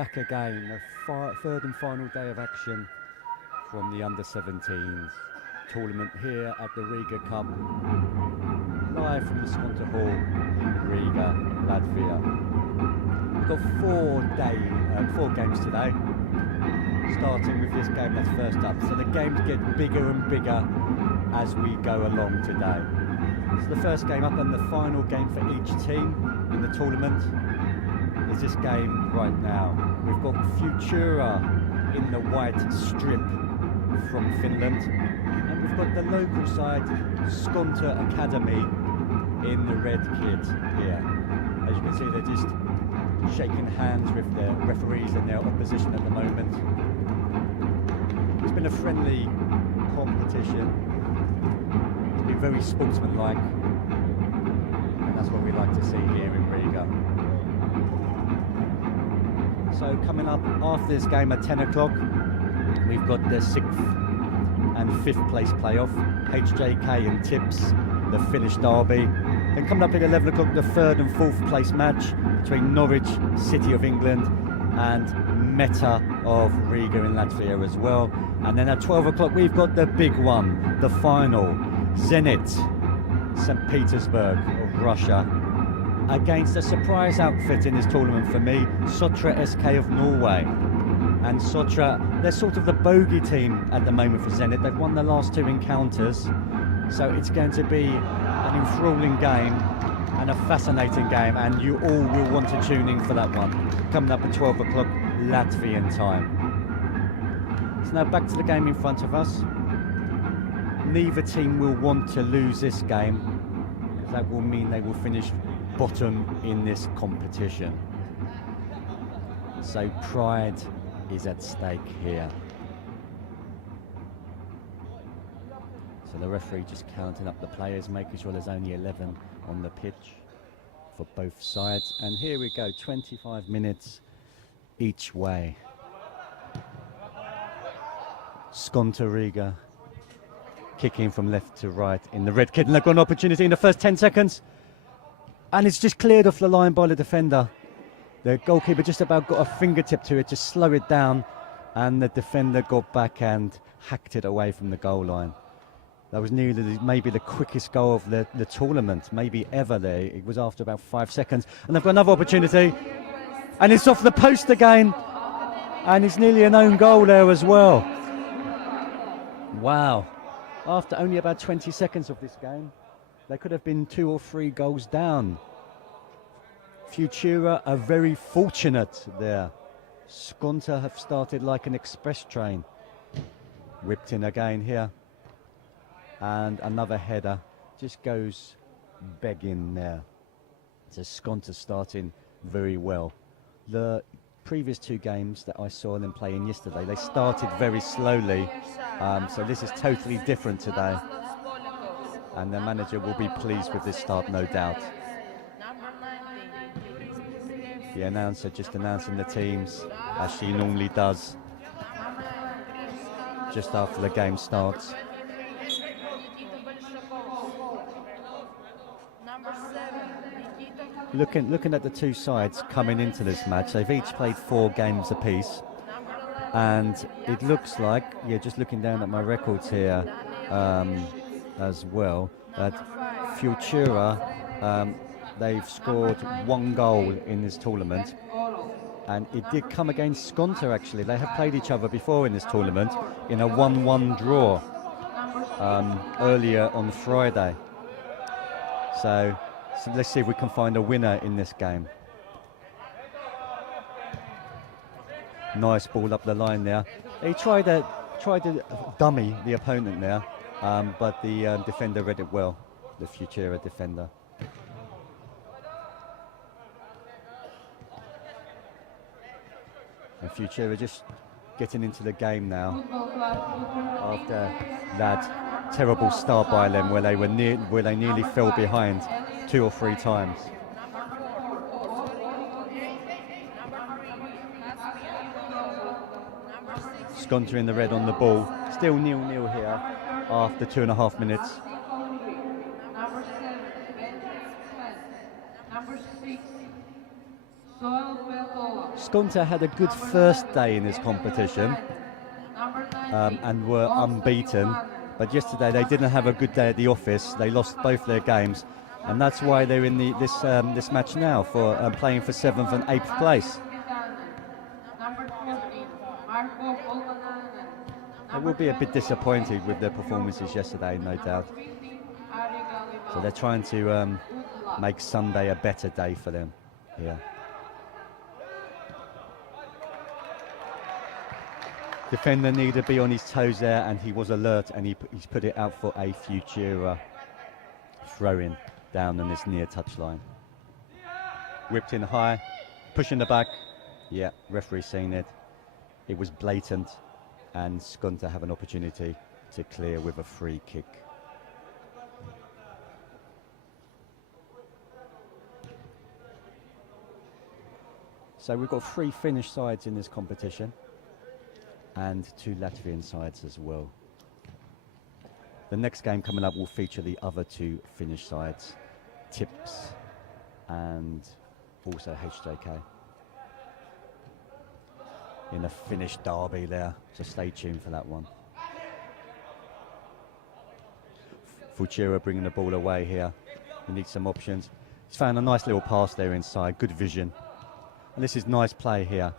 back again, a third and final day of action from the under-17s tournament here at the Riga Cup, live from the Skonto Hall in Riga, Latvia. We've got four games today, starting with this game that's first up. So the games get bigger and bigger as we go along today. So the first game up and the final game for each team in the tournament is this game right now. We've got Futura in the white strip from Finland, and we've got the local side, Skonto Academy, in the red kit here. As you can see, they're just shaking hands with their referees and their opposition at the moment. It's been a friendly competition. It's been very sportsmanlike, and that's what we like to see here in Riga. So coming up after this game at 10 o'clock, we've got the 6th and 5th place playoff, HJK and Tips, the Finnish derby. Then coming up at 11 o'clock, the 3rd and 4th place match between Norwich, City of England, and Meta of Riga in Latvia as well. And then at 12 o'clock, we've got the big one, the final, Zenit, St. Petersburg of Russia, against a surprise outfit in this tournament for me, Sotra SK of Norway. And Sotra, they're sort of the bogey team at the moment for Zenit. They've won the last 2 encounters, so it's going to be an enthralling game and a fascinating game, and you all will want to tune in for that one. Coming up at 12 o'clock Latvian time. So now back to the game in front of us. Neither team will want to lose this game, because that will mean they will finish bottom in this competition. So pride is at stake here. So the referee just counting up the players, making sure there's only 11 on the pitch for both sides. And here we go, 25 minutes each way. Skonto Riga kicking from left to right in the red kit, and they've got an opportunity in the first 10 seconds. And it's just cleared off the line by the defender. The goalkeeper just about got a fingertip to it to slow it down, and the defender got back and hacked it away from the goal line. That was nearly maybe the quickest goal of the tournament, maybe ever there. It was after about 5 seconds. And they've got another opportunity, and it's off the post again, and it's nearly an own goal there as well. Wow. After only about 20 seconds of this game, they could have been 2 or 3 goals down. Futura are very fortunate there. Skonto have started like an express train. Whipped in again here. And another header just goes begging there. So Skonto starting very well. The previous 2 games that I saw them playing yesterday, they started very slowly. So this is totally different today. And the manager will be pleased with this start, no doubt. The announcer just announcing the teams, as she normally does, just after the game starts. Looking at the 2 sides coming into this match, they've each played 4 games apiece. And it looks like, yeah, just looking down at my records here, as well, that Futura, they've scored 1 goal in this tournament, and it did come against Skonto actually. They have played each other before in this tournament in a 1-1 draw earlier on Friday. So let's see if we can find a winner in this game. Nice ball up the line there. He tried to dummy the opponent there. But the defender read it well, the Futura defender. And Futura just getting into the game now after that terrible start by them where they nearly fell behind 2 or 3 times. Skonto in the red on the ball, still 0-0 here after 2.5 minutes. Skonto had a good first day in this competition and were unbeaten. But yesterday they didn't have a good day at the office. They lost both their games, and that's why they're in this match now for playing for 7th and 8th place. They will be a bit disappointed with their performances yesterday, no doubt. So they're trying to make Sunday a better day for them. Yeah. Defender needed to be on his toes there, and he was alert, and he's put it out for a Futura throw-in down on this near touchline. Whipped in high, pushing the back. Yeah, referee seen it. It was blatant, and Skonto have an opportunity to clear with a free kick. So we've got 3 Finnish sides in this competition, and 2 Latvian sides as well. The next game coming up will feature the other 2 Finnish sides, Tips and also HJK, in a Finnish derby there, so stay tuned for that one. Futura bringing the ball away here. He needs some options. He's found a nice little pass there inside, good vision. And this is nice play here,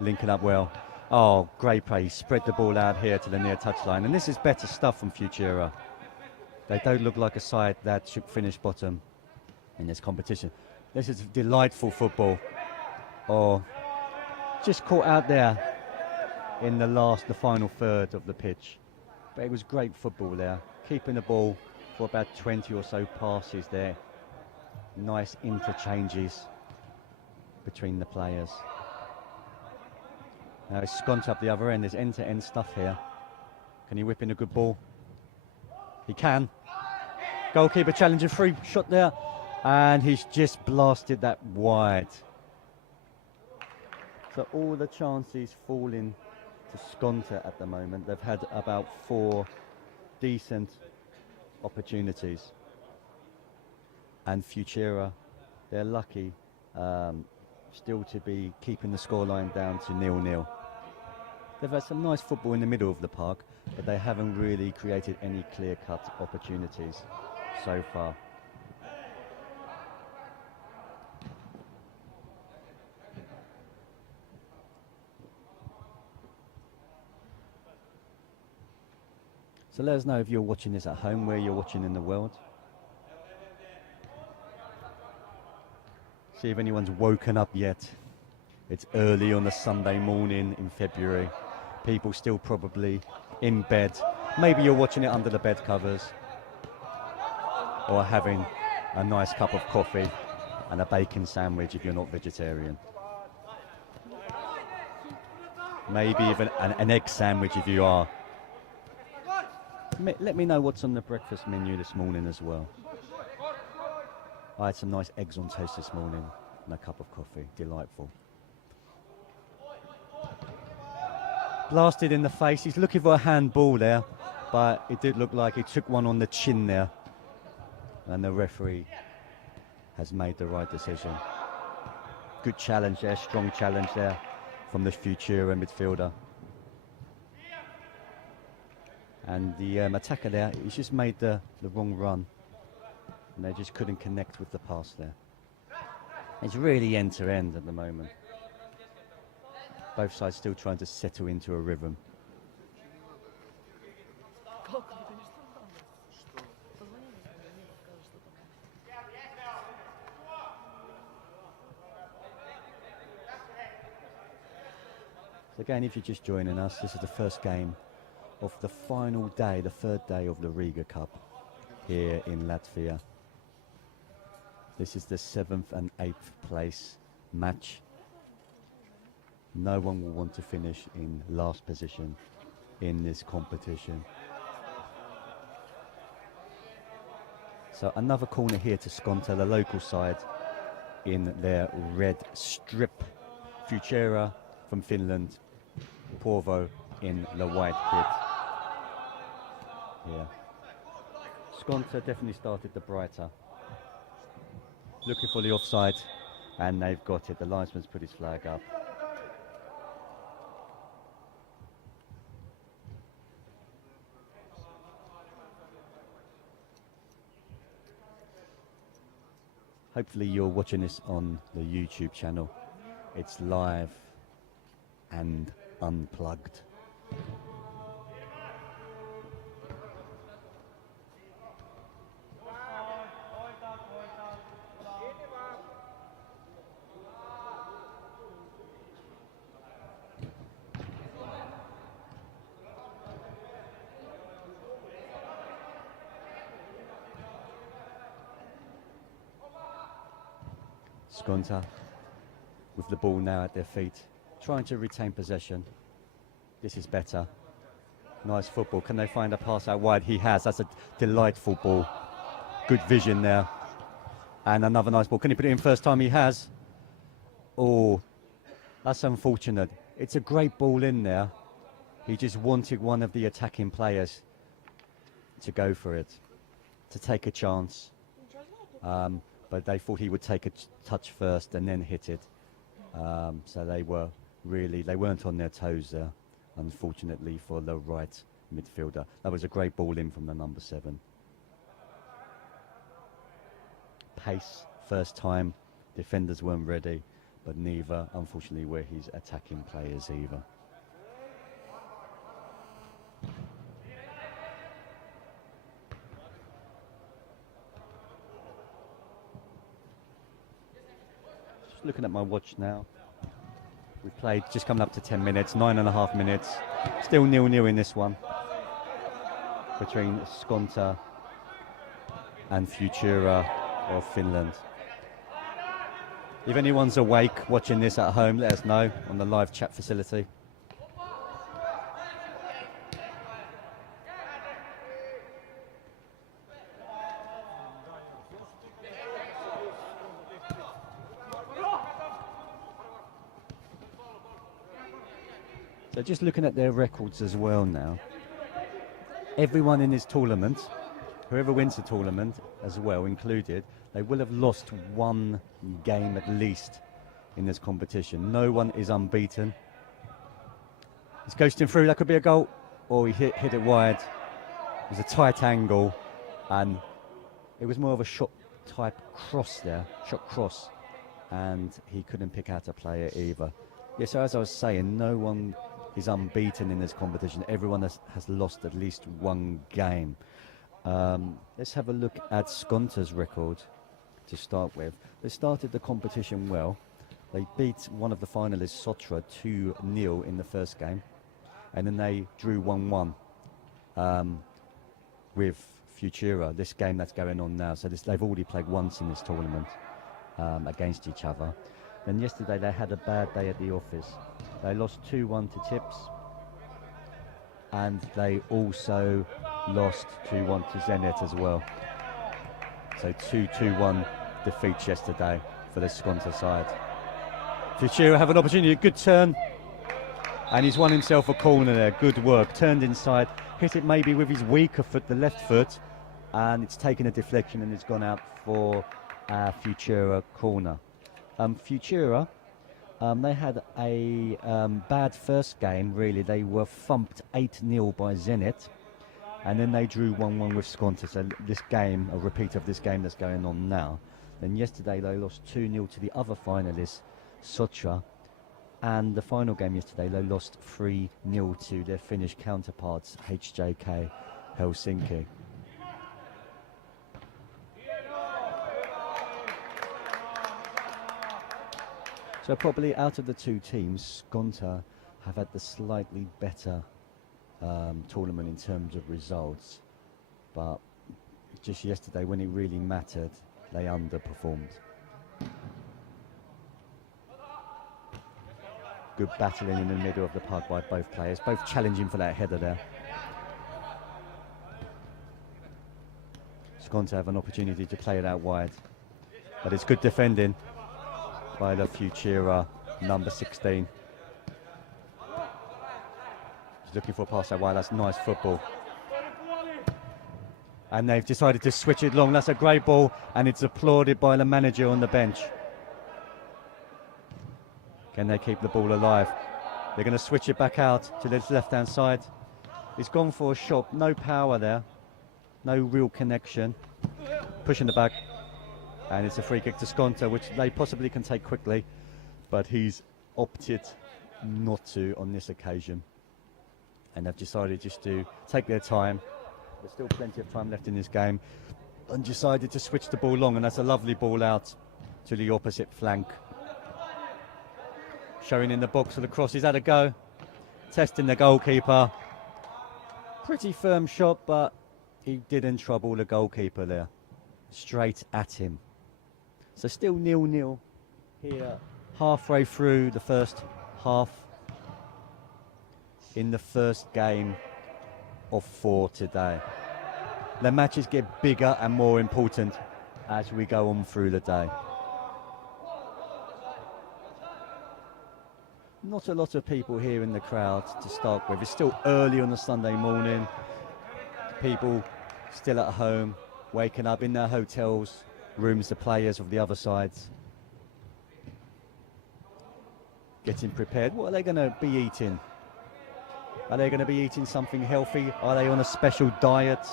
linking up well. Oh, great play. He spread the ball out here to the near touchline. And this is better stuff from Futura. They don't look like a side that should finish bottom in this competition. This is delightful football. Oh, just caught out there in the final third of the pitch. But it was great football there. Keeping the ball for about 20 or so passes there. Nice interchanges between the players. Now it's Skonto up the other end. There's end-to-end stuff here. Can he whip in a good ball? He can. Goalkeeper challenging, free shot there. And he's just blasted that wide. So all the chances falling to Skonto at the moment. They've had about 4 decent opportunities. And Futura, they're lucky still to be keeping the scoreline down to 0-0. They've had some nice football in the middle of the park, but they haven't really created any clear-cut opportunities so far. So let us know if you're watching this at home, where you're watching in the world. See if anyone's woken up yet. It's early on a Sunday morning in February. People still probably in bed. Maybe you're watching it under the bed covers, or having a nice cup of coffee and a bacon sandwich if you're not vegetarian. Maybe even an egg sandwich if you are. Let me know what's on the breakfast menu this morning as well. I had some nice eggs on toast this morning and a cup of coffee. Delightful. Blasted in the face. He's looking for a handball there, but it did look like he took one on the chin there. And the referee has made the right decision. Good challenge there, strong challenge there from the Futura midfielder. And the attacker there, he's just made the wrong run. And they just couldn't connect with the pass there. It's really end-to-end at the moment. Both sides still trying to settle into a rhythm. So again, if you're just joining us, this is the first game of the final day, the 3rd day of the Riga Cup here in Latvia. This is the 7th and 8th place match. No one will want to finish in last position in this competition. So another corner here to Skonto, the local side, in their red strip. Futura from Finland, Porvo in the white kit. Yeah. Skonto definitely started the brighter. Looking for the offside, and they've got it. The linesman's put his flag up. Hopefully you're watching this on the YouTube channel. It's live and unplugged. Skonto with the ball now at their feet, trying to retain possession. This is better. Nice football. Can they find a pass out wide? He has. That's a delightful ball. Good vision there. And another nice ball. Can he put it in first time? He has. Oh, that's unfortunate. It's a great ball in there. He just wanted one of the attacking players to go for it, to take a chance. But they thought he would take a touch first and then hit it. So they weren't on their toes there, unfortunately, for the right midfielder. That was a great ball in from the number 7. Pace, first time, defenders weren't ready, but neither, unfortunately, were his attacking players either. Looking at my watch now, we've played just coming up to 10 minutes, 9.5 minutes, still 0-0 in this one between Skonto and Futura of Finland. If anyone's awake watching this at home, let us know on the live chat facility. So just looking at their records as well now, everyone in this tournament, whoever wins the tournament as well included, they will have lost one game at least in this competition. No one is unbeaten. He's coasting through, that could be a goal, or he hit it wide. It was a tight angle, and it was more of a shot type cross there, shot cross, and he couldn't pick out a player either. Yeah, so as I was saying, no one is unbeaten in this competition. Everyone has lost at least one game. Let's have a look at Skonto's record to start with. They started the competition well. They beat one of the finalists, Futura, 2-0 in the first game, and then they drew 1-1 with Futura, this game that's going on now. So they've already played once in this tournament against each other. And yesterday they had a bad day at the office. They lost 2-1 to Tips, and they also lost 2-1 to Zenit as well. So 2-1 defeats yesterday for the Skonto side. Futura have an opportunity, a good turn, and he's won himself a corner there. Good work, turned inside, hit it maybe with his weaker foot, the left foot, and it's taken a deflection and it's gone out for Futura corner. Futura, they had a bad first game, really. They were thumped 8-0 by Zenit, and then they drew 1-1 with Skonto. So this game, a repeat of this game that's going on now. Then yesterday they lost 2-0 to the other finalists, Futura, and the final game yesterday they lost 3-0 to their Finnish counterparts, HJK Helsinki. So probably out of the two teams, Skonto have had the slightly better tournament in terms of results, but just yesterday when it really mattered, they underperformed. Good battling in the middle of the park by both players, both challenging for that header there. Skonto have an opportunity to play it out wide, but it's good defending by the Futura number 16. He's looking for a pass out wide. That's nice football. And they've decided to switch it long. That's a great ball, and it's applauded by the manager on the bench. Can they keep the ball alive? They're going to switch it back out to the left-hand side. He's gone for a shot. No power there. No real connection. Pushing the back. And it's a free kick to Skonto, which they possibly can take quickly, but he's opted not to on this occasion. And they've decided just to take their time. There's still plenty of time left in this game, and decided to switch the ball long, and that's a lovely ball out to the opposite flank. Showing in the box for the cross, he's had a go, testing the goalkeeper. Pretty firm shot, but he didn't trouble the goalkeeper there. Straight at him. So still 0-0 here, halfway through the first half in the first game of 4 today. The matches get bigger and more important as we go on through the day. Not a lot of people here in the crowd to start with. It's still early on a Sunday morning. People still at home, waking up in their hotels rooms, the players of the other sides. Getting prepared. What are they going to be eating? Are they going to be eating something healthy? Are they on a special diet?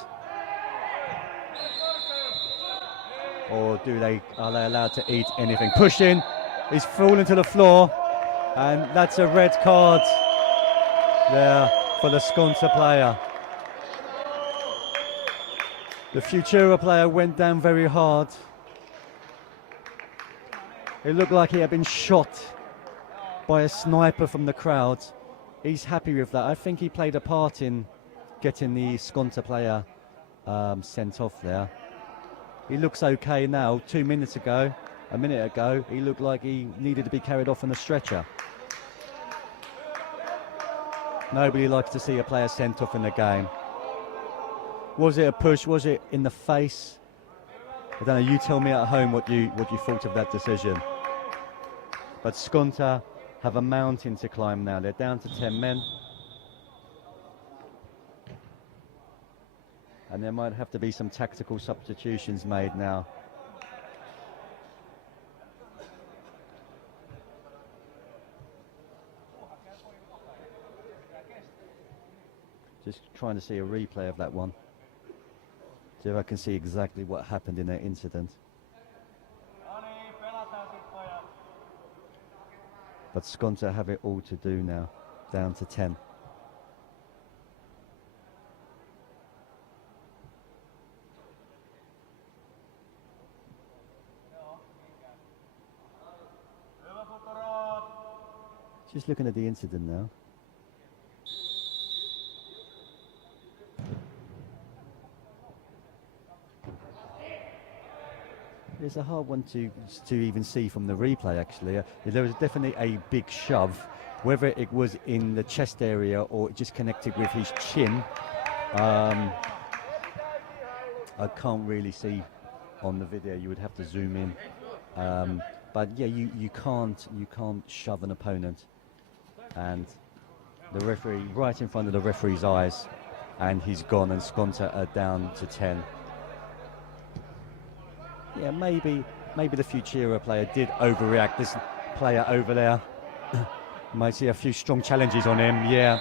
Or are they allowed to eat anything? Pushing, he's fallen to the floor, and that's a red card there for the Skonto player. The Futura player went down very hard. It looked like he had been shot by a sniper from the crowd. He's happy with that. I think he played a part in getting the Skonto player sent off there. He looks okay now. A minute ago, he looked like he needed to be carried off on a stretcher. Nobody likes to see a player sent off in the game. Was it a push? Was it in the face? I don't know, you tell me at home what you thought of that decision. But Skonto have a mountain to climb now. They're down to 10 men. And there might have to be some tactical substitutions made now. Just trying to see a replay of that one. See if I can see exactly what happened in that incident. But Skonto have it all to do now, down to 10. Just looking at the incident now. It's a hard one to even see from the replay, actually. There was definitely a big shove. Whether it was in the chest area or just connected with his chin, I can't really see on the video. You would have to zoom in. But yeah, you can't shove an opponent. And the referee, right in front of the referee's eyes, and he's gone, and Skonto are down to 10. Yeah, maybe the Futura player did overreact. This player over there might see a few strong challenges on him. Yeah,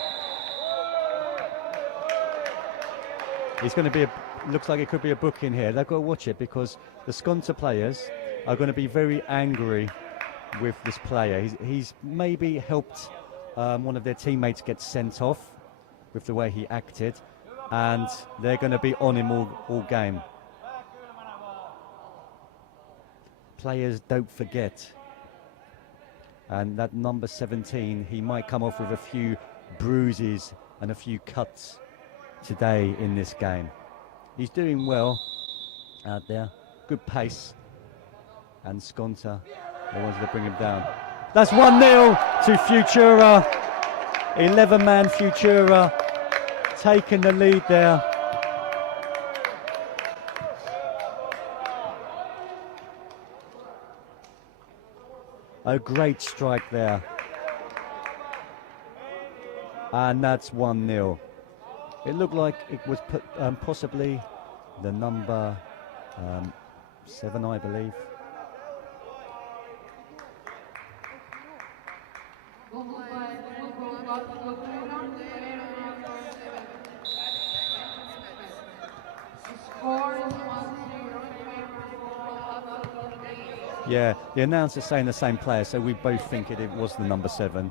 it's going to be looks like it could be a book in here. They've got to watch it because the Skonto players are going to be very angry with this player. He's maybe helped one of their teammates get sent off with the way he acted, and they're going to be on him all game. Players don't forget, and that number 17, he might come off with a few bruises and a few cuts today in this game. He's doing well out there, good pace, and Skonto, they wanted to bring him down. That's 1-0 to Futura. 11-man Futura taking the lead there. A great strike there. And that's 1-0. It looked like it was possibly the number 7, I believe. Yeah, the announcer's saying the same player, so we both think it was the number 7.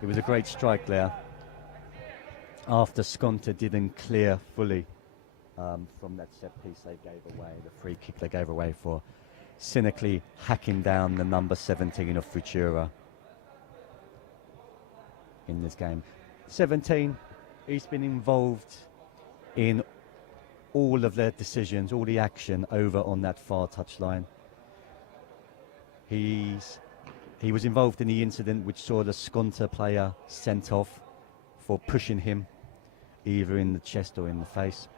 It was a great strike there after Skonto didn't clear fully from that set piece they gave away, the free kick they gave away for cynically hacking down the number 17 of Futura in this game. 17, he's been involved in all of their decisions, all the action over on that far touchline. He was involved in the incident which saw the Skonto player sent off for pushing him either in the chest or in the face,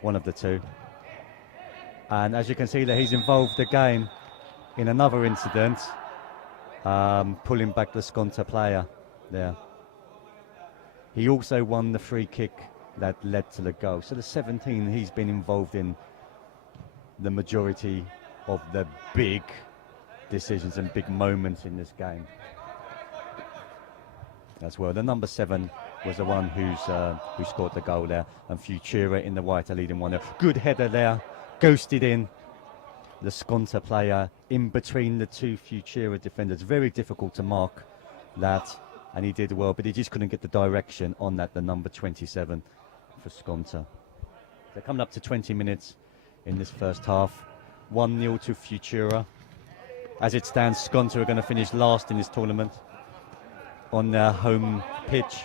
one of the two. And as you can see that he's involved again in another incident, pulling back the Skonto player there. He also won the free kick that led to the goal. So the 17, he's been involved in the majority of the big decisions and big moments in this game as well. The number 7 was the one who scored the goal there, and Futura in the white are leading 1-0. Good header there, ghosted in the Skonto player in between the two Futura defenders. Very difficult to mark that, and he did well, but he just couldn't get the direction on that, the number 27 for Skonto. They're coming up to 20 minutes in this first half. 1-0 to Futura. As it stands, Skonto are going to finish last in this tournament on their home pitch.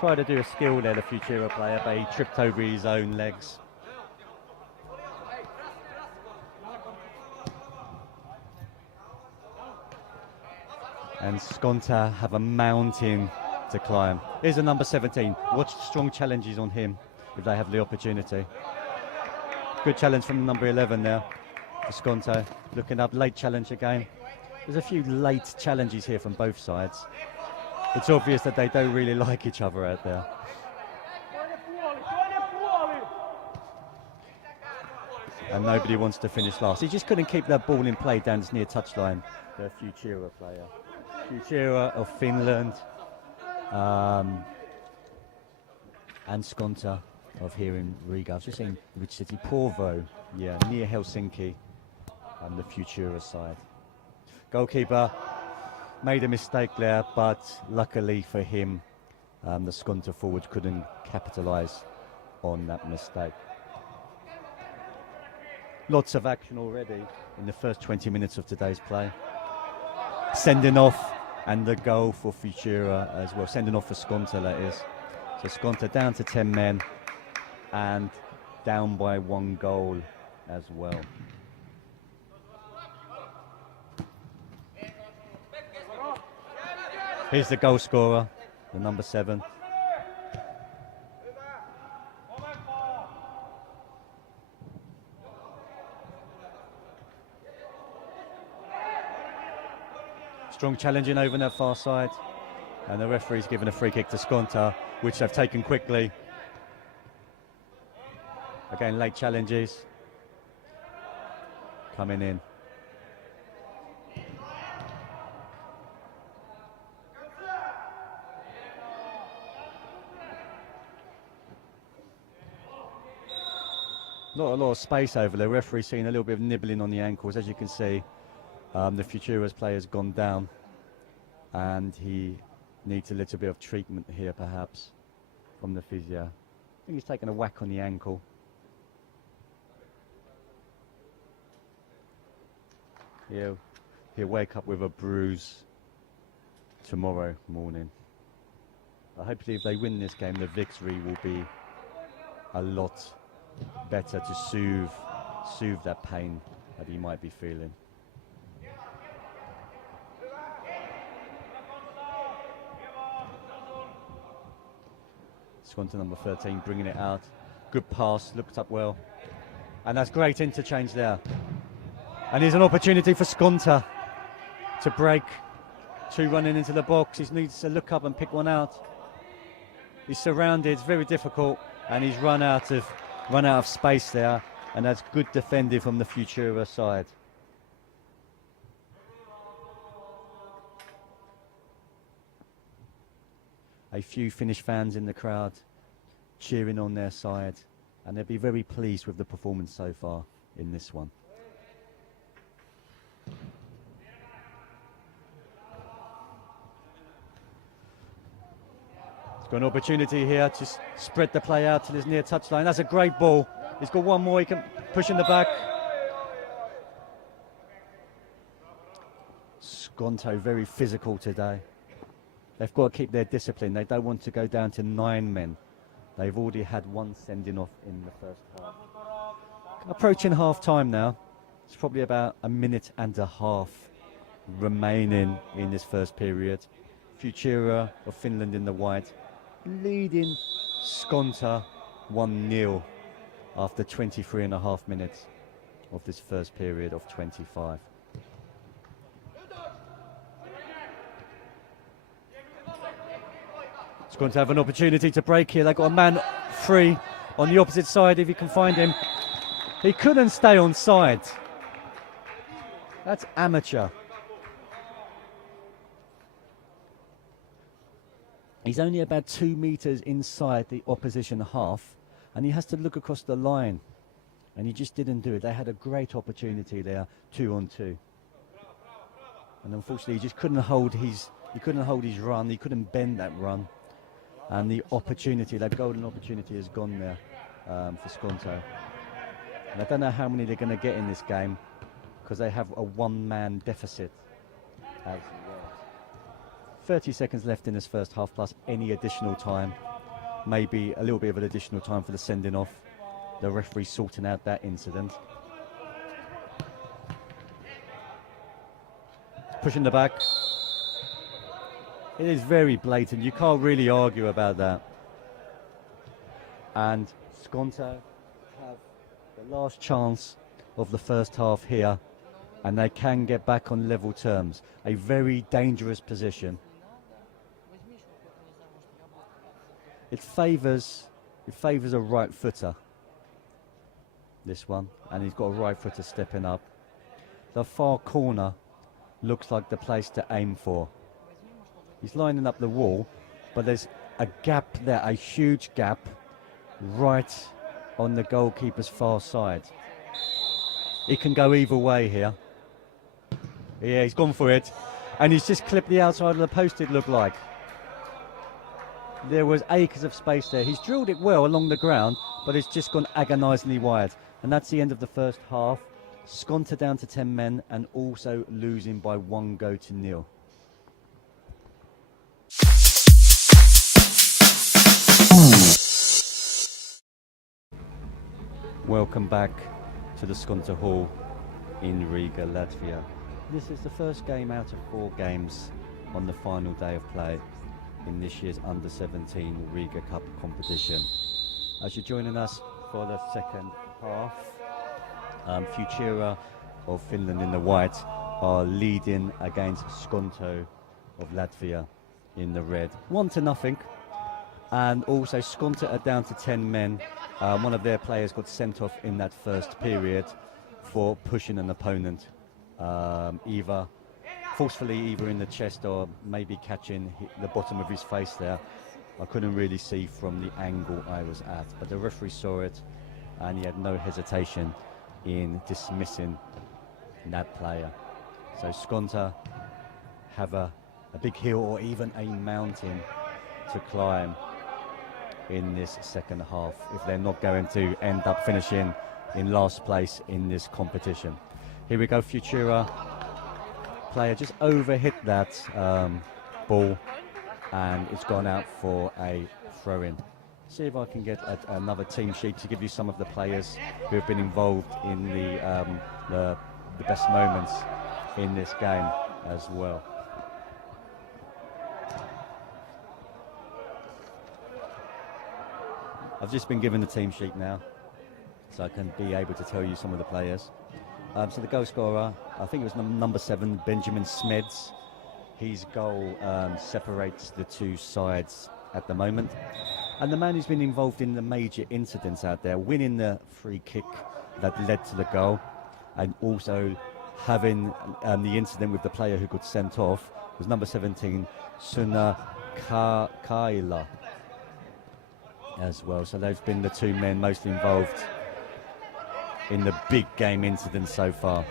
Tried to do a skill there, the Futura player, but he tripped over his own legs. And Skonto have a mountain to climb. Here's the number 17. Watch strong challenges on him if they have the opportunity. Good challenge from number 11 there for Skonto. Looking up, late challenge again. There's a few late challenges here from both sides. It's obvious that they don't really like each other out there. And nobody wants to finish last. He just couldn't keep that ball in play down his near touchline, the Futura player. Futura of Finland, and Skonto of here in Riga. I was just saying which city, Porvoo, yeah, near Helsinki, on the Futura side. Goalkeeper made a mistake there, but luckily for him, the Skonto forward couldn't capitalise on that mistake. Lots of action already in the first 20 minutes of today's play. Sending off, and the goal for Futura as well. Sending off for Skonto, that is. So Skonto down to 10 men and down by 1 goal as well. Here's the goal scorer, the number 7. Strong challenging over on that far side, and the referee's given a free kick to Skonto, which they've taken quickly. Again, late challenges coming in. Not a lot of space over there. Referee seeing a little bit of nibbling on the ankles. As you can see, the Futura's player's gone down, and he needs a little bit of treatment here, perhaps, from the physio. I think he's taken a whack on the ankle. He'll wake up with a bruise tomorrow morning. Hopefully, if they win this game, the victory will be a lot better to soothe that pain that he might be feeling. Skonto number 13 bringing it out. Good pass, looked up well. And that's great interchange there. And here's an opportunity for Skonto to break. 2 running into the box. He needs to look up and pick one out. He's surrounded, it's very difficult, and he's run out of space there, and that's good defending from the Futura side. A few Finnish fans in the crowd cheering on their side, and they'll be very pleased with the performance so far in this one. Got an opportunity here to spread the play out to his near touchline. That's a great ball. He's got one more, he can push in the back. Skonto very physical today. They've got to keep their discipline. They don't want to go down to 9 men. They've already had one sending off in the first half. Approaching half time now. It's probably about a minute and a half remaining in this first period. Futura of Finland in the white, leading Skonto 1-0 after 23.5 minutes of this first period of 25. It's going to have an opportunity to break here. They've got a man free on the opposite side if he can find him. He couldn't stay on side. That's amateur. He's only about 2 meters inside the opposition half, and he has to look across the line, and he just didn't do it. They had a great opportunity there, 2-on-2, and unfortunately he just couldn't hold his run. He couldn't bend that run, and the opportunity, that golden opportunity, has gone there for Skonto. And I don't know how many they're going to get in this game, because they have a one-man deficit as well. 30 seconds left in this first half, plus any additional time. Maybe a little bit of an additional time for the sending off. The referee sorting out that incident. Pushing the back. It is very blatant. You can't really argue about that. And Skonto have the last chance of the first half here, and they can get back on level terms. A very dangerous position. It favours a right footer, this one, and he's got a right footer stepping up. The far corner looks like the place to aim for. He's lining up the wall, but there's a gap there, a huge gap, right on the goalkeeper's far side. He can go either way here. Yeah, he's gone for it, and he's just clipped the outside of the post, it looked like. There was acres of space there. He's drilled it well along the ground, but it's just gone agonisingly wide. And that's the end of the first half. Skonto down to 10 men and also losing by 1-0. Welcome back to the Skonto Hall in Riga, Latvia. This is the first game out of 4 games on the final day of play in this year's Under-17 Riga Cup competition. As you're joining us for the second half, Futura of Finland in the white are leading against Skonto of Latvia in the red. 1-0, and also Skonto are down to 10 men. One of their players got sent off in that first period for pushing an opponent, either forcefully in the chest or maybe catching the bottom of his face there. I couldn't really see from the angle I was at, but the referee saw it and he had no hesitation in dismissing that player. So Skonto have a big hill or even a mountain to climb in this second half if they're not going to end up finishing in last place in this competition. Here we go, Futura. Player just overhit that ball and it's gone out for a throw-in. See if I can get another team sheet to give you some of the players who have been involved in the best moments in this game as well. I've just been given the team sheet now, so I can be able to tell you some of the players. So the goal scorer, I think it was number 7, Benjamin Smeds. His goal separates the two sides at the moment. And the man who's been involved in the major incidents out there, winning the free kick that led to the goal, and also having the incident with the player who got sent off, was number 17, Suna Kaila as well. So they've been the 2 men mostly involved in the big game incident so far.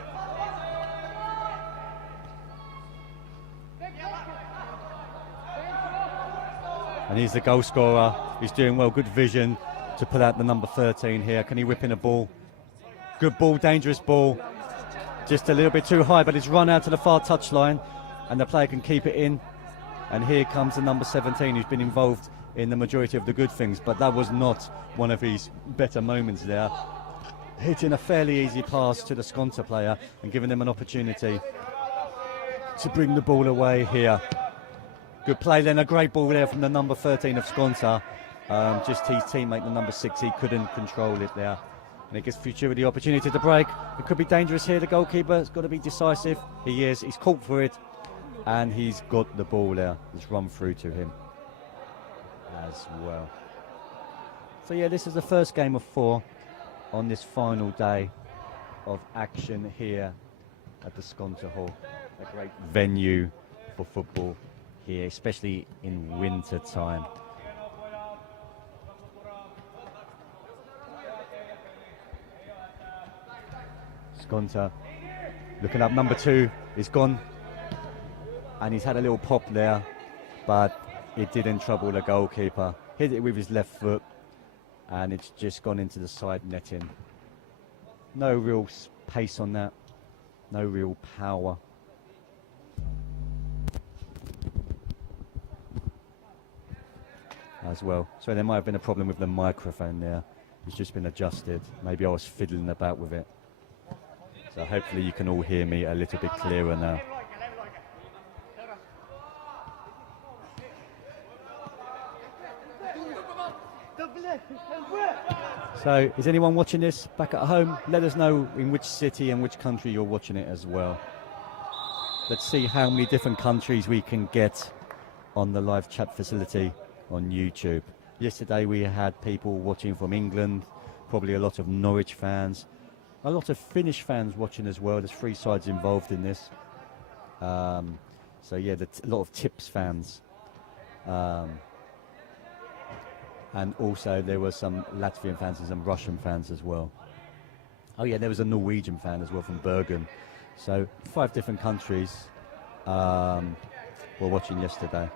And he's the goal scorer. He's doing well, good vision to put out the number 13 here. Can he whip in a ball? Good ball, dangerous ball. Just a little bit too high, but it's run out to the far touchline, and the player can keep it in. And here comes the number 17, who's been involved in the majority of the good things, but that was not one of his better moments there. Hitting a fairly easy pass to the Skonto player and giving them an opportunity to bring the ball away here. Good play then, a great ball there from the number 13 of Skonto. Just his teammate, the number 6, he couldn't control it there. And it gives Futura the opportunity to break. It could be dangerous here, the goalkeeper's got to be decisive. He is, he's caught for it, and he's got the ball there. It's run through to him as well. So yeah, this is the first game of 4 on this final day of action here at the Skonto Hall. A great venue for football here, especially in winter time. Skonto looking up, number 2 is gone, and he's had a little pop there, but it didn't trouble the goalkeeper. Hit it with his left foot, and it's just gone into the side netting. No real pace on that, no real power. As well. So there might have been a problem with the microphone there. It's just been adjusted. Maybe I was fiddling about with it. So hopefully you can all hear me a little bit clearer now. So is anyone watching this back at home? Let us know in which city and which country you're watching it as well. Let's see how many different countries we can get on the live chat facility on YouTube. Yesterday we had people watching from England, probably a lot of Norwich fans, a lot of Finnish fans watching as well. There's 3 sides involved in this. So yeah, a lot of Tips fans. And also there were some Latvian fans and some Russian fans as well. Oh yeah, there was a Norwegian fan as well from Bergen. So 5 different countries were watching yesterday.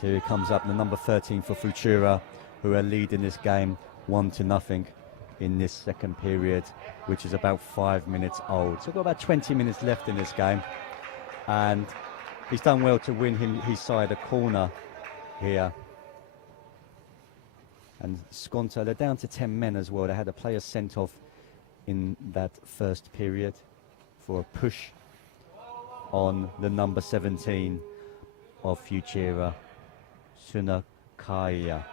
So here comes up the number 13 for Futura, who are leading this game 1-0 in this second period, which is about 5 minutes old. So we've got about 20 minutes left in this game, and he's done well to win his side a corner here. And Skonto, they're down to 10 men as well. They had a player sent off in that first period for a push on the number 17 of Futura, Sunakaya.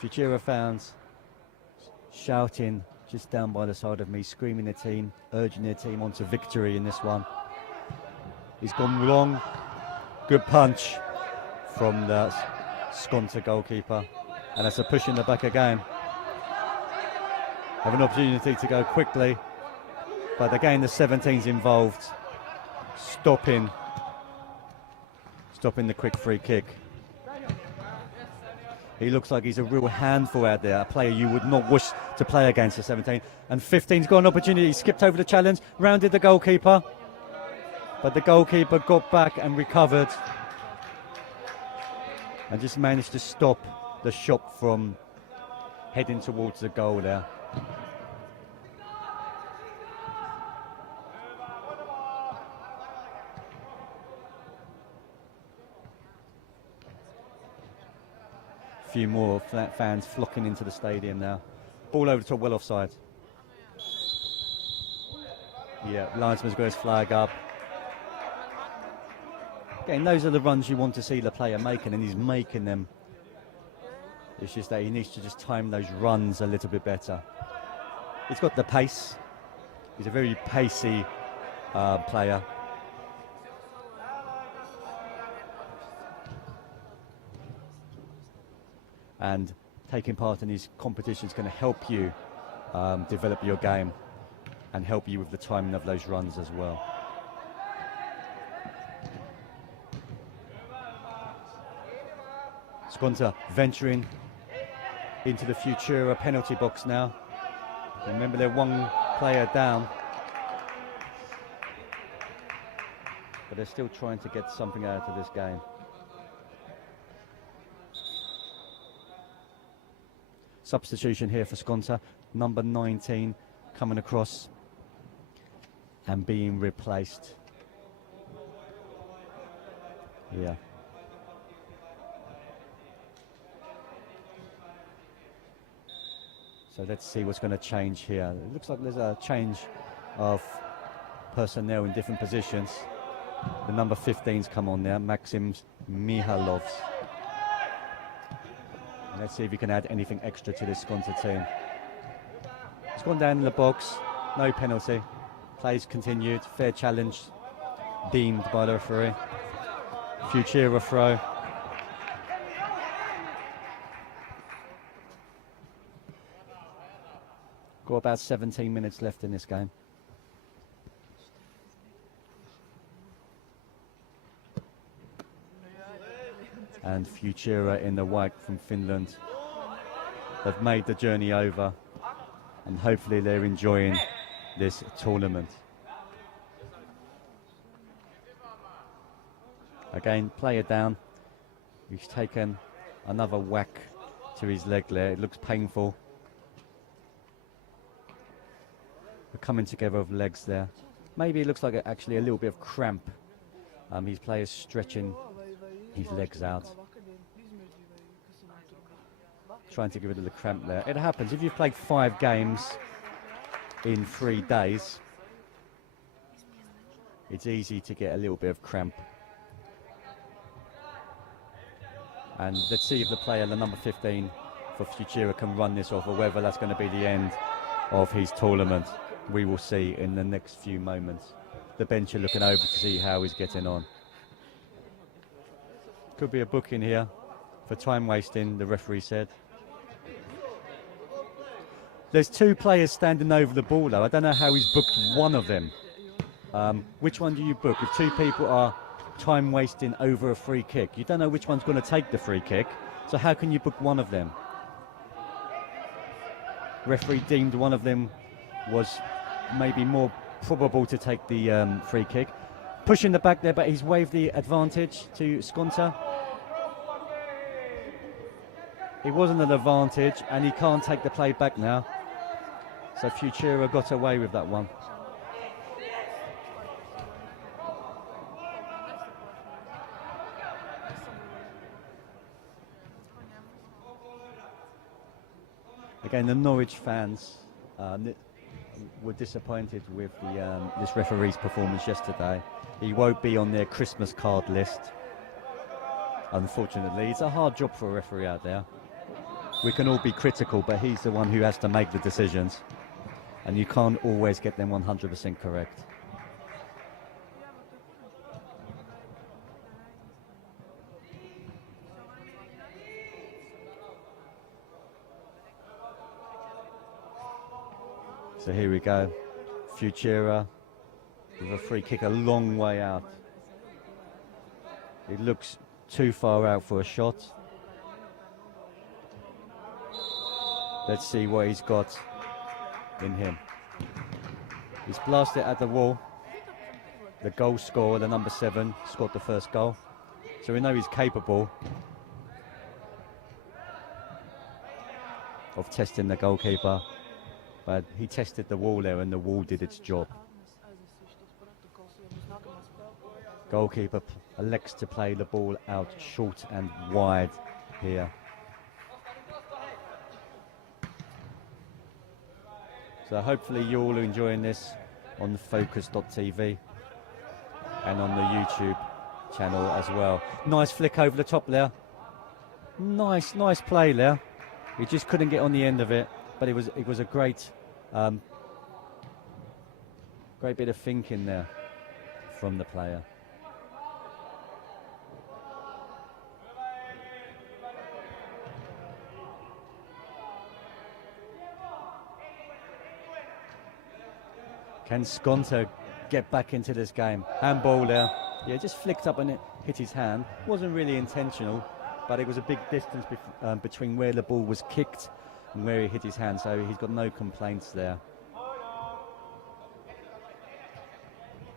Futura fans shouting just down by the side of me, screaming their team, urging their team on to victory in this one. He's gone wrong. Good punch from the Skonto goalkeeper, and that's a push in the back again. Have an opportunity to go quickly, but again the 17's involved, stopping the quick free kick. He looks like he's a real handful out there, a player you would not wish to play against, the 17. And 15's got an opportunity, he skipped over the challenge, rounded the goalkeeper, but the goalkeeper got back and recovered and just managed to stop the shot from heading towards the goal there. A few more fans flocking into the stadium now. Ball over to well offside. Yeah, linesman's got his flag up. Again, those are the runs you want to see the player making, and he's making them. It's just that he needs to just time those runs a little bit better. He's got the pace. He's a very pacey player. And taking part in these competitions is going to help you develop your game and help you with the timing of those runs as well. Skonto venturing into the Futura penalty box now. Remember, they're one player down. But they're still trying to get something out of this game. Substitution here for Skonto, number 19 coming across and being replaced. Yeah. So let's see what's going to change here. It looks like there's a change of personnel in different positions. The number 15's come on there, Maxim Mihailovs. Let's see if he can add anything extra to this Skonto team. It's gone down in the box, no penalty. Plays continued, fair challenge, deemed by the referee. Futura throw. Got about 17 minutes left in this game. And Futura in the white from Finland. They've made the journey over and hopefully they're enjoying this tournament. Again, player down. He's taken another whack to his leg there. It looks painful. We're coming together of legs there. Maybe it looks like actually a little bit of cramp. His player's stretching his legs out. Trying to get rid of the cramp there. It happens. If you've played 5 games in 3 days, it's easy to get a little bit of cramp. And let's see if the player, the number 15 for Futura, can run this off, or whether that's going to be the end of his tournament. We will see in the next few moments. The bench are looking over to see how he's getting on. Could be a booking here for time wasting, the referee said. There's 2 players standing over the ball though. I don't know how he's booked one of them. Which one do you book? If 2 people are time wasting over a free kick, you don't know which one's going to take the free kick. So how can you book one of them? Referee deemed one of them was maybe more probable to take the free kick. Pushing the back there, but he's waved the advantage to Skonto. It wasn't an advantage, and he can't take the play back now. So Futura got away with that one. Again, the Norwich fans were disappointed with this referee's performance yesterday. He won't be on their Christmas card list, unfortunately. It's a hard job for a referee out there. We can all be critical, but he's the one who has to make the decisions, and you can't always get them 100% correct. So here we go, Futura with a free kick a long way out. It looks too far out for a shot. Let's see what he's got in him. He's blasted at the wall. The goal scorer, the number 7, scored the first goal. So we know he's capable of testing the goalkeeper. But he tested the wall there and the wall did its job. Goalkeeper elects to play the ball out short and wide here. So hopefully you're all enjoying this on the Focus.tv and on the YouTube channel as well. Nice flick over the top there. Nice play there. He just couldn't get on the end of it, but it was a great bit of thinking there from the player. Can Skonto get back into this game? Handball there. Yeah, just flicked up and it hit his hand. Wasn't really intentional, but it was a big distance between where the ball was kicked and where he hit his hand, so he's got no complaints there.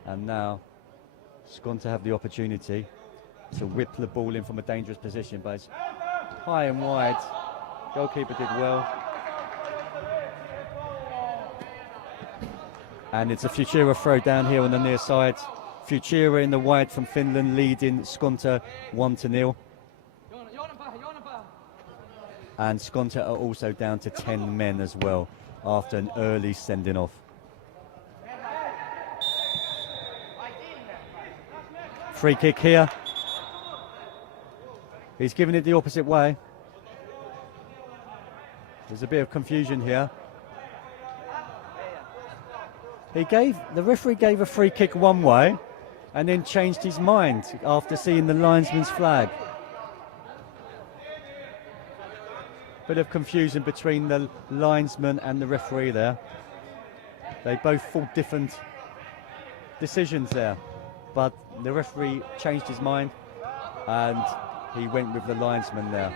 And now Skonto have the opportunity to whip the ball in from a dangerous position, but it's high and wide. Goalkeeper did well. And it's a Futura throw down here on the near side. Futura in the wide from Finland leading Skonto 1-0. And Skonto are also down to 10 men as well after an early sending off. Free kick here. He's giving it the opposite way. There's a bit of confusion here. The referee gave a free kick one way and then changed his mind after seeing the linesman's flag. Bit of confusion between the linesman and the referee there. They both thought different decisions there, but the referee changed his mind and he went with the linesman there.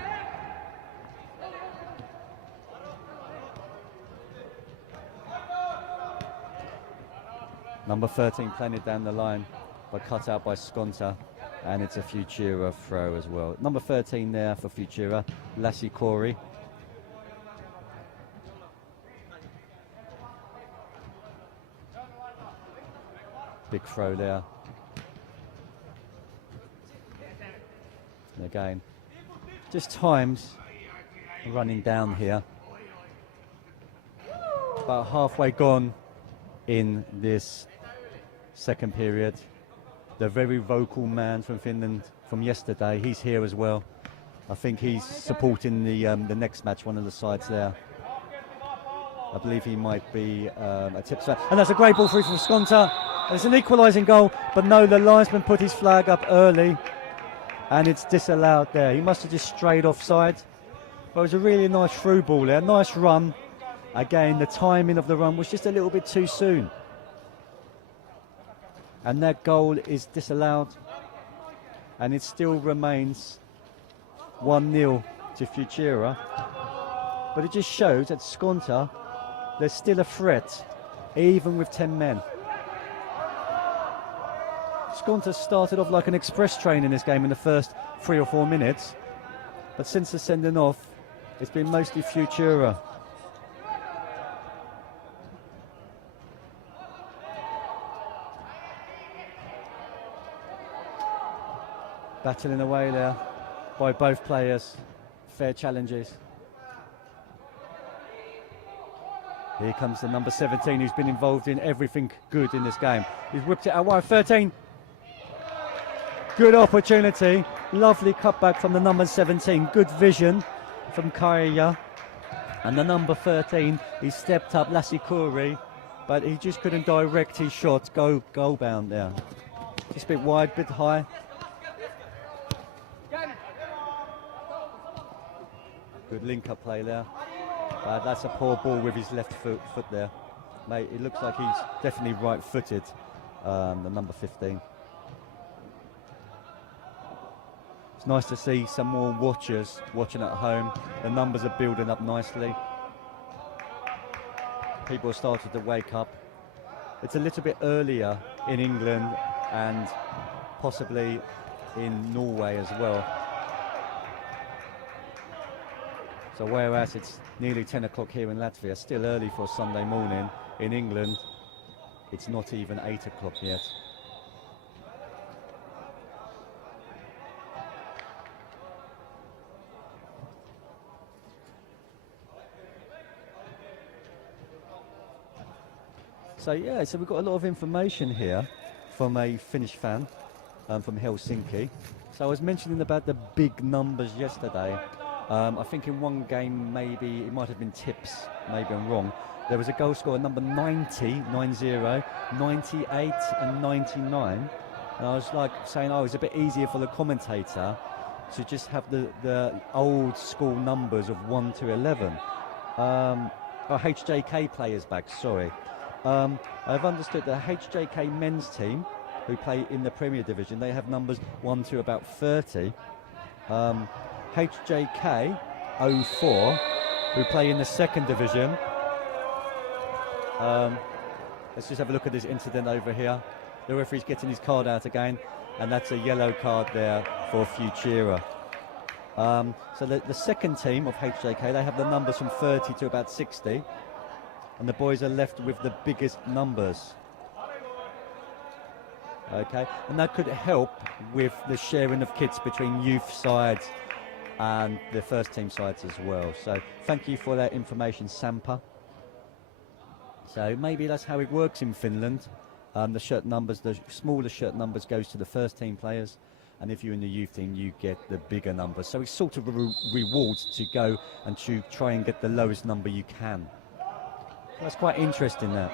Number 13 playing it down the line, but cut out by Skonto, and it's a Futura throw as well. Number 13 there for Futura, Lassi Corey. Big throw there. And again, just times running down here. About halfway gone in this second period. The very vocal man from Finland from yesterday, he's here as well. I think he's supporting the next match, one of the sides there. I believe he might be a tipster. And that's a great ball through from Skonto. It's an equalising goal, but no, the linesman put his flag up early and it's disallowed there. He must have just strayed offside. But it was a really nice through ball there, nice run. Again, the timing of the run was just a little bit too soon. And that goal is disallowed. And it still remains 1-0 to Futura. But it just shows that Skonto, there's still a threat, even with 10 men. Skonto started off like an express train in this game in the first 3 or 4 minutes. But since the sending off, it's been mostly Futura. Battling away there by both players. Fair challenges. Here comes the number 17 who's been involved in everything good in this game. He's whipped it out wide. 13. Good opportunity. Lovely cutback from the number 17. Good vision from Kaya. And the number 13, he stepped up, Lassi Corey, but he just couldn't direct his shot. Goal bound there. Just a bit wide, bit high. Good link-up play there. That's a poor ball with his left foot there. Mate, it looks like he's definitely right-footed, the number 15. It's nice to see some more watchers watching at home. The numbers are building up nicely. People have started to wake up. It's a little bit earlier in England and possibly in Norway as well. So whereas it's nearly 10 o'clock here in Latvia, still early for a Sunday morning, in England, it's not even 8 o'clock yet. So yeah, so we've got a lot of information here from a Finnish fan from Helsinki. So I was mentioning about the big numbers yesterday. I think in one game, maybe it might have been tips, maybe I'm wrong. There was a goal scorer number 90, 90, 98 and 99. And I was like saying, oh, it's a bit easier for the commentator to just have the old school numbers of 1 to 11. HJK players back, sorry. I've understood the HJK men's team, who play in the Premier Division, they have numbers 1 to about 30. HJK 04, who play in the second division. Let's just have a look at this incident over here. The referee's getting his card out again, and that's a yellow card there for Futura. So the second team of HJK, they have the numbers from 30 to about 60, and the boys are left with the biggest numbers. Okay, and that could help with the sharing of kits between youth sides and the first team sides as well. So thank you for that information, Sampa. So maybe that's how it works in Finland. The shirt numbers, the smaller shirt numbers goes to the first team players, and if you're in the youth team, you get the bigger numbers. So it's sort of a reward to go and to try and get the lowest number you can. That's quite interesting, that.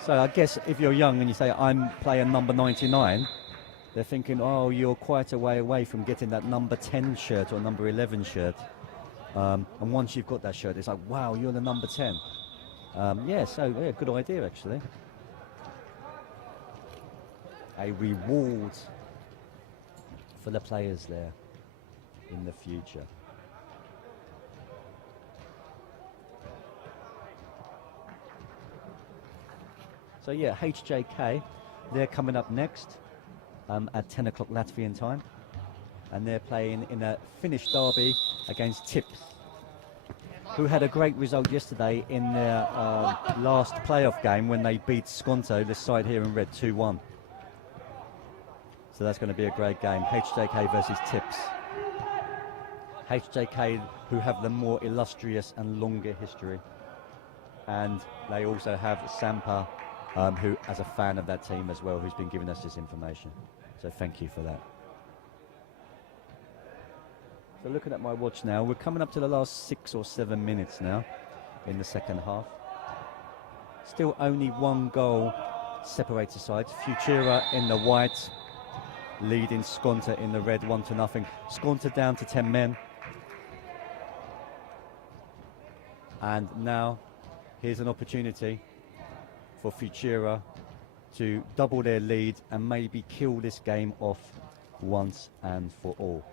So I guess if you're young and you say, I'm playing number 99, they're thinking, oh, you're quite a way away from getting that number 10 shirt or number 11 shirt. And once you've got that shirt, it's like, wow, you're the number 10. Yeah, good idea, actually. A reward for the players there in the future. So yeah, HJK, they're coming up next at 10 o'clock Latvian time, and they're playing in a Finnish derby against Tips, who had a great result yesterday in their last playoff game when they beat Skonto, this side here in red, 2-1. So that's going to be a great game, HJK versus Tips. HJK, who have the more illustrious and longer history, and they also have Sampa, who, as a fan of that team as well, who's been giving us this information. So thank you for that. So looking at my watch now, we're coming up to the last 6 or 7 minutes now in the second half. Still only one goal separates the sides. Futura in the white, leading Skonto in the red, 1-0. Skonto down to 10 men. And now here's an opportunity for Futura to double their lead and maybe kill this game off once and for all.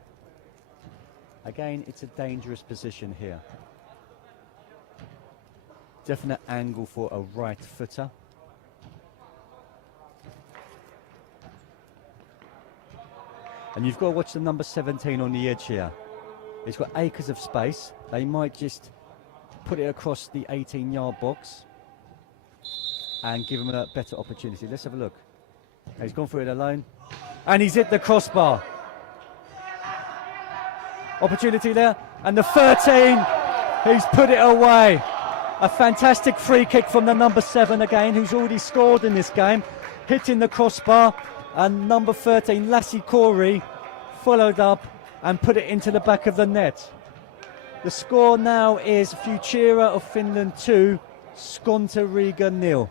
Again, it's a dangerous position here. Definite angle for a right footer. And you've got to watch the number 17 on the edge here. He's got acres of space. They might just put it across the 18-yard box and give him a better opportunity. Let's have a look. He's gone for it alone, and he's hit the crossbar. Opportunity there, and the 13, he's put it away. A fantastic free kick from the number 7 again, who's already scored in this game, hitting the crossbar, and number 13, Lassi Corey, followed up and put it into the back of the net. The score now is Futura of Finland 2, Skonto Riga 0.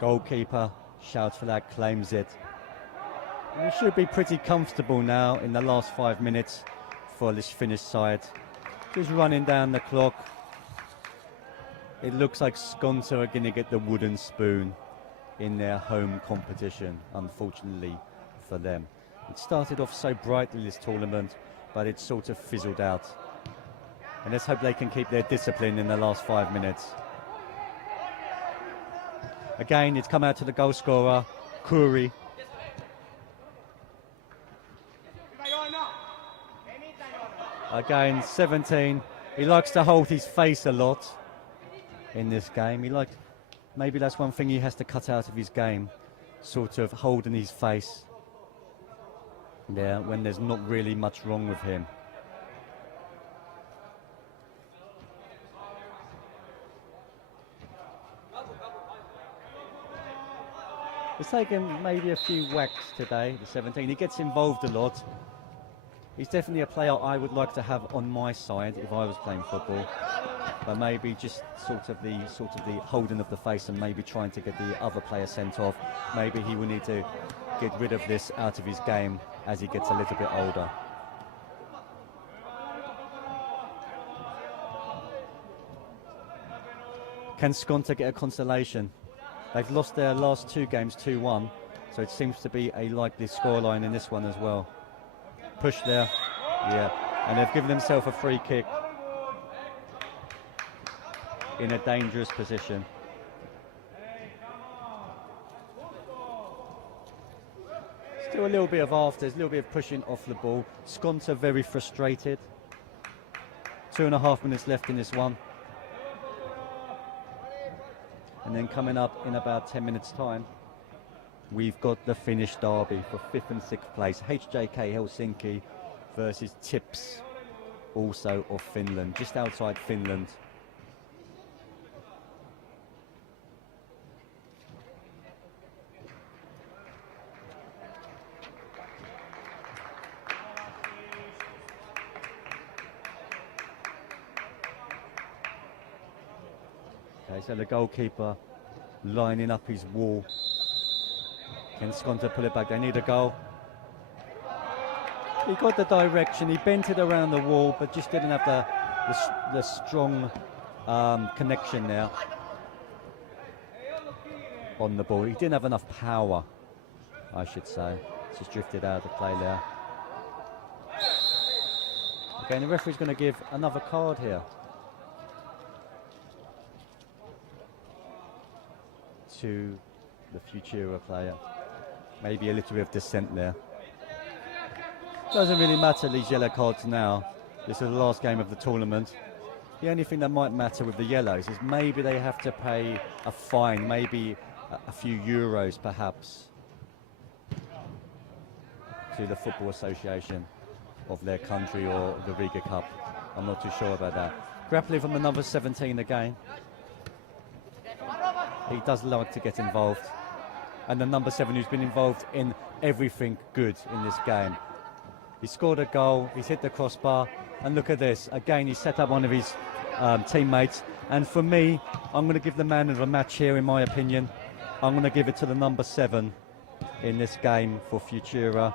Goalkeeper shouts for that, claims it. We should be pretty comfortable now in the last 5 minutes for this Finnish side. Just running down the clock. It looks like Skonto are going to get the wooden spoon in their home competition, unfortunately for them. It started off so brightly, this tournament, but it sort of fizzled out. And let's hope they can keep their discipline in the last 5 minutes. Again, it's come out to the goal scorer, Kuri. Again, 17. He likes to hold his face a lot in this game. Maybe that's one thing he has to cut out of his game, sort of holding his face there when there's not really much wrong with him. He's taken maybe a few whacks today, the 17. He gets involved a lot. He's definitely a player I would like to have on my side if I was playing football. But maybe just sort of the holding of the face and maybe trying to get the other player sent off. Maybe he will need to get rid of this out of his game as he gets a little bit older. Can Skonto get a consolation? They've lost their last 2 games 2-1, so it seems to be a likely scoreline in this one as well. Push there, yeah, and they've given themselves a free kick in a dangerous position. Still a little bit of afters, a little bit of pushing off the ball. Skonto very frustrated. 2.5 minutes left in this one. And then coming up in about 10 minutes time, we've got the Finnish derby for 5th and 6th place. HJK Helsinki versus Tips, also of Finland, just outside Finland. Okay, so the goalkeeper lining up his wall. Can Skonto pull it back? They need a goal. He got the direction, he bent it around the wall, but just didn't have the strong connection there on the ball. He didn't have enough power, I should say. Just drifted out of play there. Okay, and the referee's going to give another card here to the Futura player. Maybe a little bit of dissent there. Doesn't really matter, these yellow cards now. This is the last game of the tournament. The only thing that might matter with the yellows is maybe they have to pay a fine, maybe a few euros perhaps, to the Football Association of their country or the Riga Cup. I'm not too sure about that. Grappling from the number 17 again. He does like to get involved. And the number 7 who's been involved in everything good in this game. He scored a goal, he's hit the crossbar, and look at this. Again, he set up one of his teammates. And for me, I'm going to give the man of the match here, in my opinion. I'm going to give it to the number 7 in this game for Futura,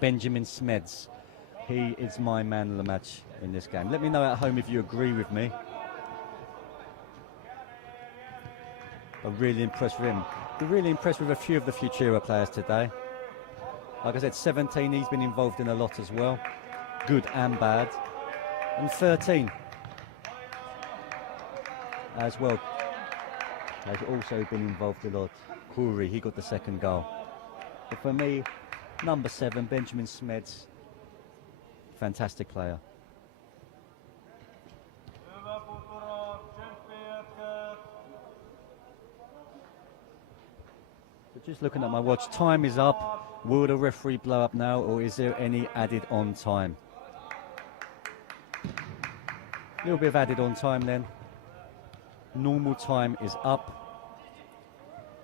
Benjamin Smeds. He is my man of the match in this game. Let me know at home if you agree with me. I'm really impressed with him. We're really impressed with a few of the Futura players today. Like I said, 17, he's been involved in a lot as well. Good and bad. And 13 as well. Has also been involved a lot. Kuri, he got the second goal. But for me, number 7, Benjamin Smeds, fantastic player. So just looking at my watch, time is up. Will the referee blow up now, or is there any added on time? A little bit of added on time then. Normal time is up.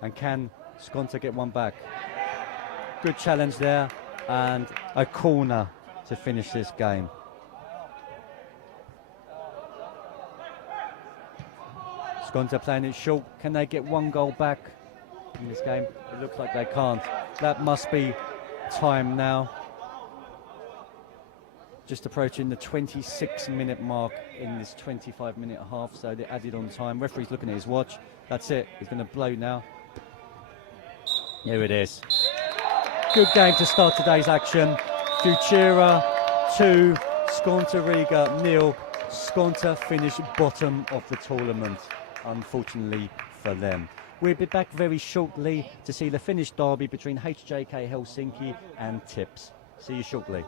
And can Skonto get one back? Good challenge there, and a corner to finish this game. Skonto playing it short. Can they get one goal back in this game? It looks like they can't. That must be time now. Just approaching the 26-minute mark in this 25-minute half, so they added on time. Referee's looking at his watch. That's it. He's going to blow now. Here it is. Good game to start today's action. Futura 2, Skonto Riga 0. Skonto finished bottom of the tournament, unfortunately for them. We'll be back very shortly to see the Finnish derby between HJK Helsinki and Tips. See you shortly.